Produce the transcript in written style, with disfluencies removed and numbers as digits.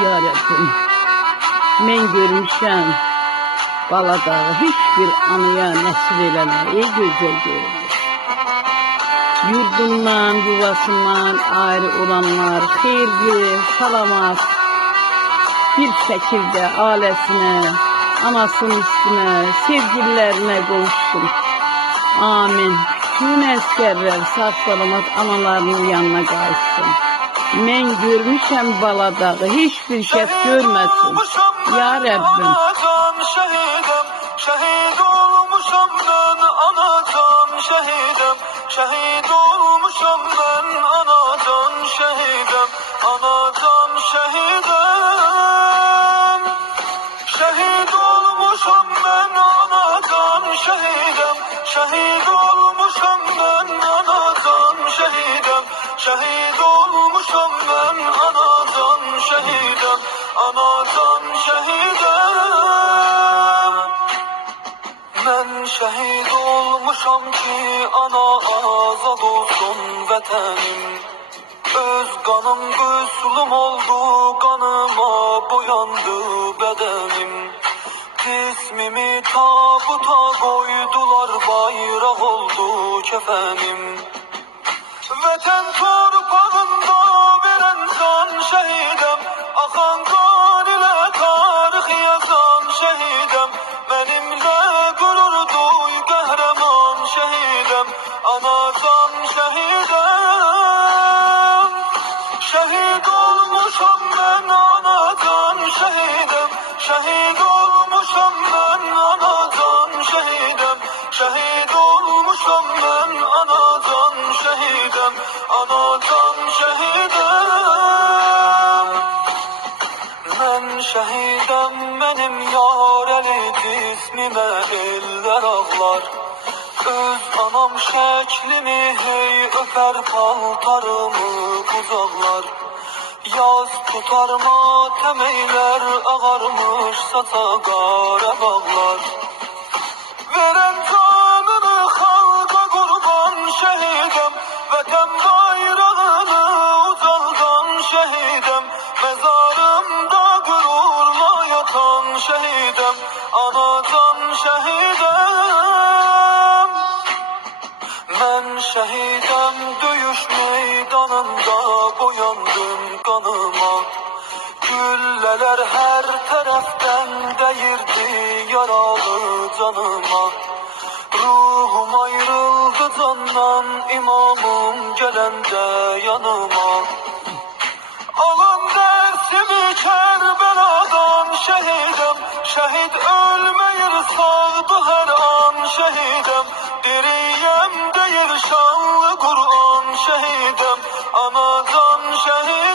Ya Rabbim, mən görmüşəm Baladağı heç bir anıya nəsib eləmə, ey gözəl görünür. Yurdundan, yuvasından ayrı olanlar xeyirli, salamat bir şəkildə ailəsinə, anasının üstünə, sevgililərinə qovuşsun. Amin. Bütün əskərlər sağ-salamat analarının yanına qayıtsın. Mən görmüşəm Baladağı, heç bir kəs görməsin. Ya Rəbbim. Şehit olmuşam ben anacan şehidem. Şehit olmuşam ben anacan şehidem. Anacan şehidem. Şehit olmuşam ben anacan şehidem. Şehit olmuşam ben anacan şehidem. Şehit olmuşam ben anacan şehidem. Anacan şehidem. Ben şehit olmuşam ki ana azad olsun vətənim. Öz qanım qüslüm oldu, qanıma boyandı bədənim. Cismimi tabuta koydular, bayraq oldu kefenim. Vətən torpağında veren can şehidem. Axan qan ilə tarix yazan şehidem. Benimle gurur duy qəhrəman şehidem. Anacan şehidem. Şehit olmuşam ben anacan şehidem. Şehit olmuşam ben anacan şehidem. Şehit olmuşam ben anacan şehidem. Anacan şehidem. Ben şehidem, benim yareli cismime eller ağlar. Öz anam şeklimi hey öper, paltarımı buzallar. Yaz tutar matem eyler, ağarmış sata qara bağlar. Veren canını halka kurban şehidem. Vətən bayrağını ucaldan şehidem. Mezarımda gururla yatan şehidem. Anacan şehidem. Ben şehidem, döyüş meydanında boyandım kanıma. Gülleler her taraftan değirdi yaralı canıma. Ruhum ayrıldı candan, imamım gelende yanıma. Alın dersimi Kerbela'dan şehidem. Şehit ölmeyir sağdı her an şehidem. Diriyem değil şanlı Kur'an şehidem. Anacan şehidem.